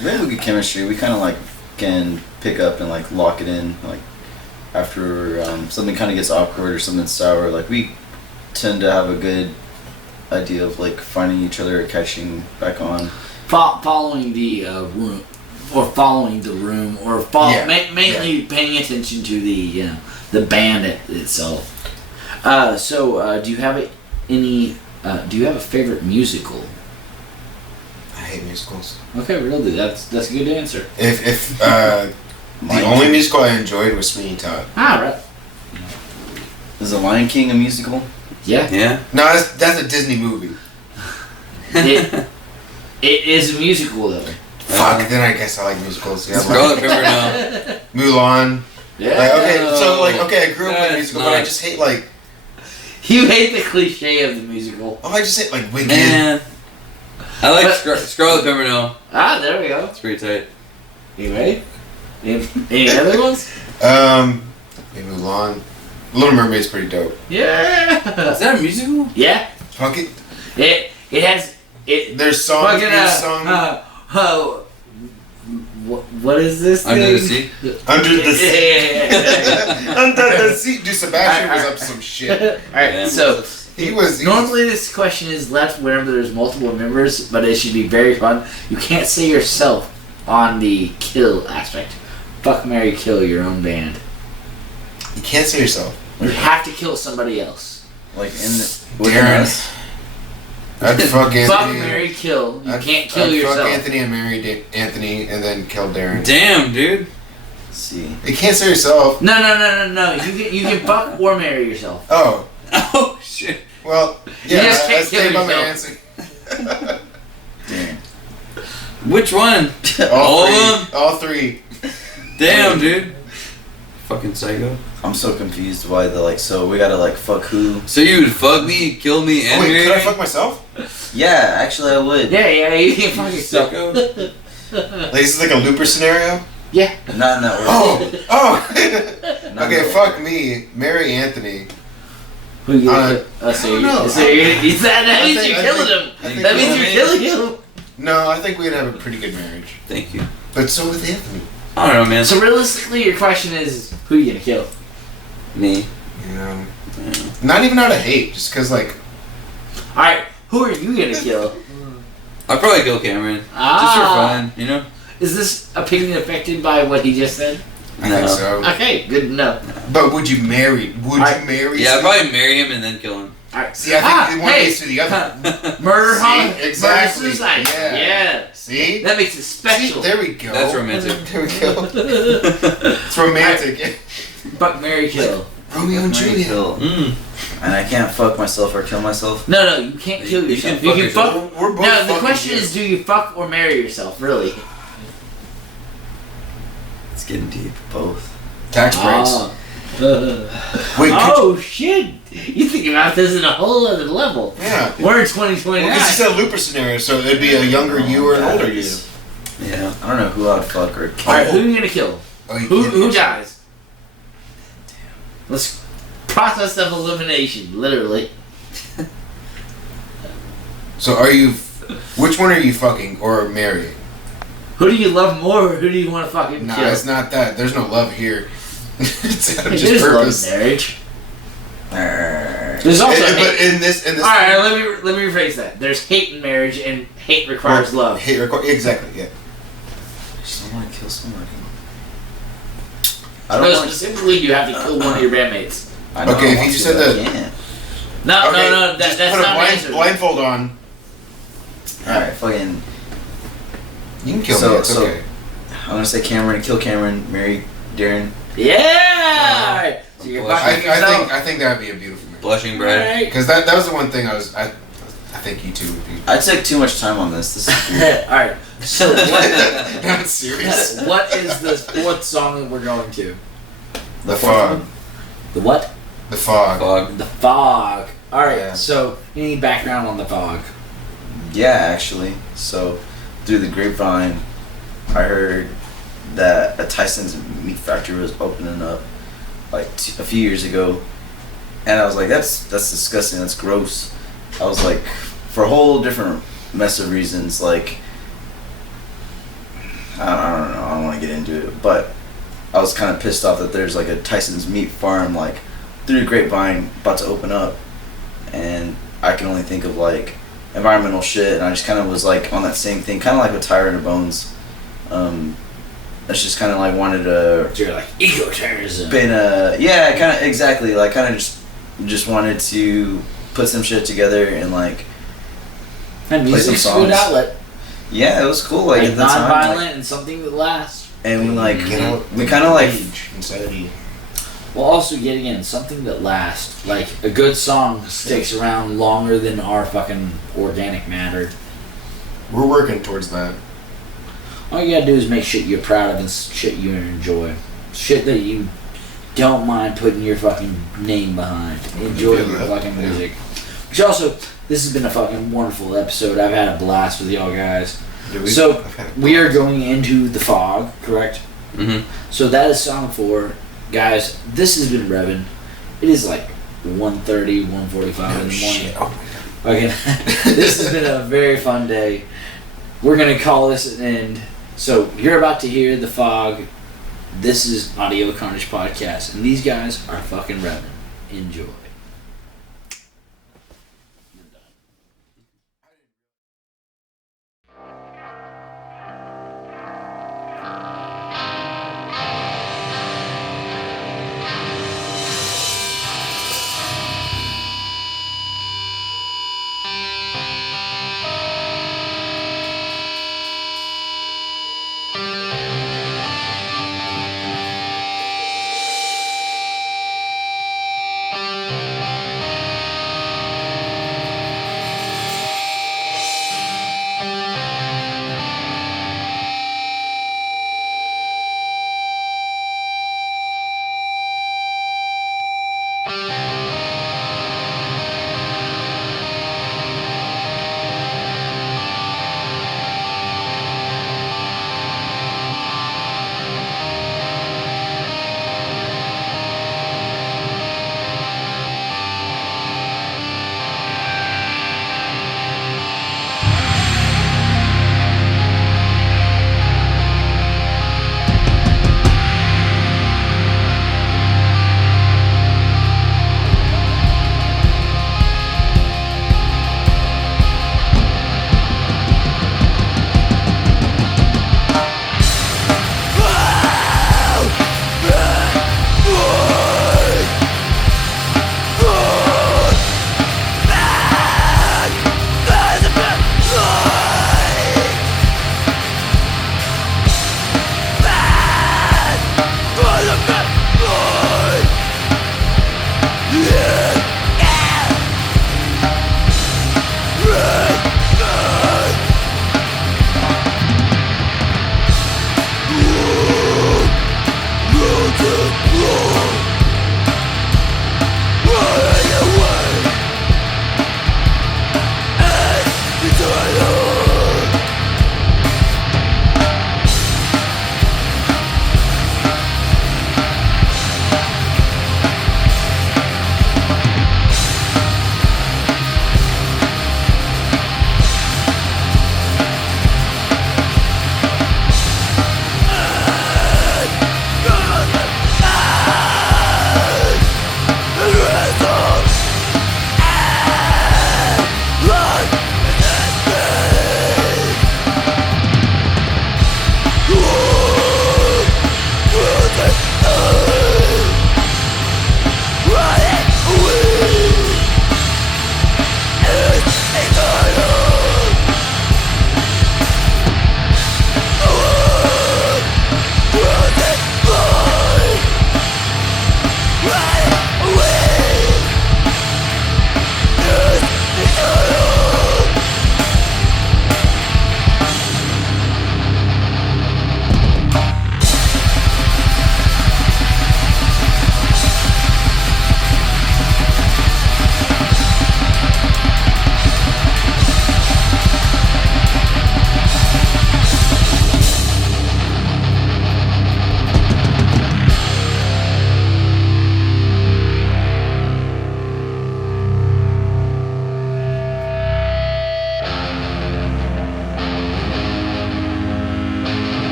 We have a good chemistry. We kind of like can pick up and like lock it in. Like after something kind of gets awkward or something's sour, like we tend to have a good idea of like finding each other or catching back on. Following the room, or following the room, or mainly paying attention to the, you know, the band itself. So do you have any? Do you have a favorite musical? I hate musicals. Okay, really, that's a good answer. If the only musical I enjoyed was Sweeney Todd. Ah, right. Is The Lion King a musical? Yeah. Yeah. No, that's a Disney movie. It is a musical though. Fuck, then I guess I like musicals. Yeah, Scarlet Pimpernel. Mulan. Yeah. I grew up with musical, but I just hate like. You hate the cliche of the musical. Oh, I just hate like Wicked. Man. I like Scarlet Pimpernel. Ah, there we go. It's pretty tight. You ready? Any other ones? Maybe Mulan. Little Mermaid's pretty dope. Yeah. Is that a musical? Yeah. Fuck it. It has it. There's songs. What is this thing? Under the Sea. Under the Sea. Yeah. Under the Sea. Dude, Sebastian was up to some shit. Alright, Yeah. so He was normally this question is left whenever there's multiple members, but it should be very fun. You can't say yourself on the kill aspect. Fuck, marry, kill your own band. You can't say yourself. You have to kill somebody else. Like in the Darren. I'd fuck Anthony. Fuck, marry, kill. You can't kill yourself. Fuck Anthony and marry Anthony and then kill Darren. Damn, dude. Let's see. You can't say yourself. No. You can fuck or marry yourself. Oh. Oh, shit. Well, You yeah, just can't I stay kill by my yourself. answer. Damn. Which one? All of three. All three. Damn, dude. Fucking psycho. I'm so confused why so we gotta fuck who? So you would fuck me, kill me, and Oh, wait, marry could I me? fuck myself? Yeah, actually I would. Yeah, you can fuck yourself. Psycho? Like, this is like a looper scenario? Yeah. Not in that way. Oh! Not Okay, in that fuck me. Marry Anthony. Who you I so don't know. that means you're killing him. I think That means we'll- you're killing him. No, I think we'd have a pretty good marriage. Thank you. But so with Anthony. I don't know, man. So realistically, your question is, who you gonna kill? Me. You know? Not even out of hate, just because, like... Alright, who are you gonna kill? I'd probably kill Cameron. Just for fun, you know? Is this opinion affected by what he just said? I think so. Okay, good to know. But would you marry? Would you marry? Yeah, I'd someone? probably marry him and then kill him. Alright. See, I think one leads to the other. Murder, See, murder, exactly. suicide. Yeah. See? That makes it special. See, there we go. That's romantic. There we go. It's romantic. Fuck, marry, kill. Romeo and Marry, Juliet. kill. And I can't fuck myself or kill myself. No, you can't kill You yourself. can fuck You can yourself. fuck. We're both No, the fucking question you. is, do you fuck or marry yourself? Really? It's getting deep. Both. Tax breaks. Wait, oh shit! You think about this in a whole other level. Yeah. We're in 2029. Well, because you said a looper scenario, so it'd be a younger you or an older you. Yeah. I don't know who I'd fuck or kill. Alright, who are you gonna kill? Oh, Who dies? Let's process of elimination, literally. So which one are you fucking or marrying? Who do you love more, or who do you want to fucking Nah, kill? it's not that. There's no love here. It's out of There's just love purpose. in marriage. There's also But in this. all right, let me rephrase that. There's hate in marriage, and hate requires love. Hate exactly. Yeah. I just don't want to kill somebody. No, specifically, you have to kill one of your bandmates. I know Okay, I if want you just to, said but I that- can't. No, Just that's put not an a answer. blindfold on. Alright, fucking. You can kill So- me. It's so- okay. I'm gonna say Cameron, kill Cameron, marry Darren. Yeah! So you're fucking yourself. I think that'd be a beautiful marriage. Blushing bride. Alright. Because that was the one thing I think you two would be. I took too much time on this. This is Alright, so what, Not serious. what is the fourth song that we're going to? The fog. The what? The fog. Fog. The fog. Alright, Yeah. so you need background on the fog. Yeah, actually. So, through the grapevine, I heard that a Tyson's meat factory was opening up like a few years ago, and I was like, that's disgusting. That's gross. I was like, for a whole different mess of reasons, like I don't know. I don't want to get into it, but I was kind of pissed off that there's like a Tyson's meat farm like through the grapevine about to open up, and I can only think of like environmental shit, and I just kind of was like on that same thing, kind of like with Tire to Bones. It's just kind of like wanted to. So you're like, eco-terrorism. Been yeah, kind of exactly, like kind of just wanted to put some shit together and like And play some music's a good songs. outlet. Yeah, it was cool. Like, Like at the time, non-violent like, and something that lasts. and we like Get out we kind of like rage inside you. Well, also, yet again, something that lasts. Like, a good song sticks around longer than our fucking organic matter. We're working towards that. All you gotta do is make shit you're proud of and shit you enjoy. Shit that you don't mind putting your fucking name behind. Enjoy feel your that, fucking yeah. music. Which also, this has been a fucking wonderful episode. I've had a blast with y'all guys. So, we are going into the fog, correct? Mm-hmm. So that is song 4. Guys, this has been Revan. It is like 1:30, 1:45 in the morning. Oh my god. Okay, this has been a very fun day. We're gonna call this an end. So you're about to hear the fog. This is Audio Carnage Podcast, and these guys are fucking Revan. Enjoy.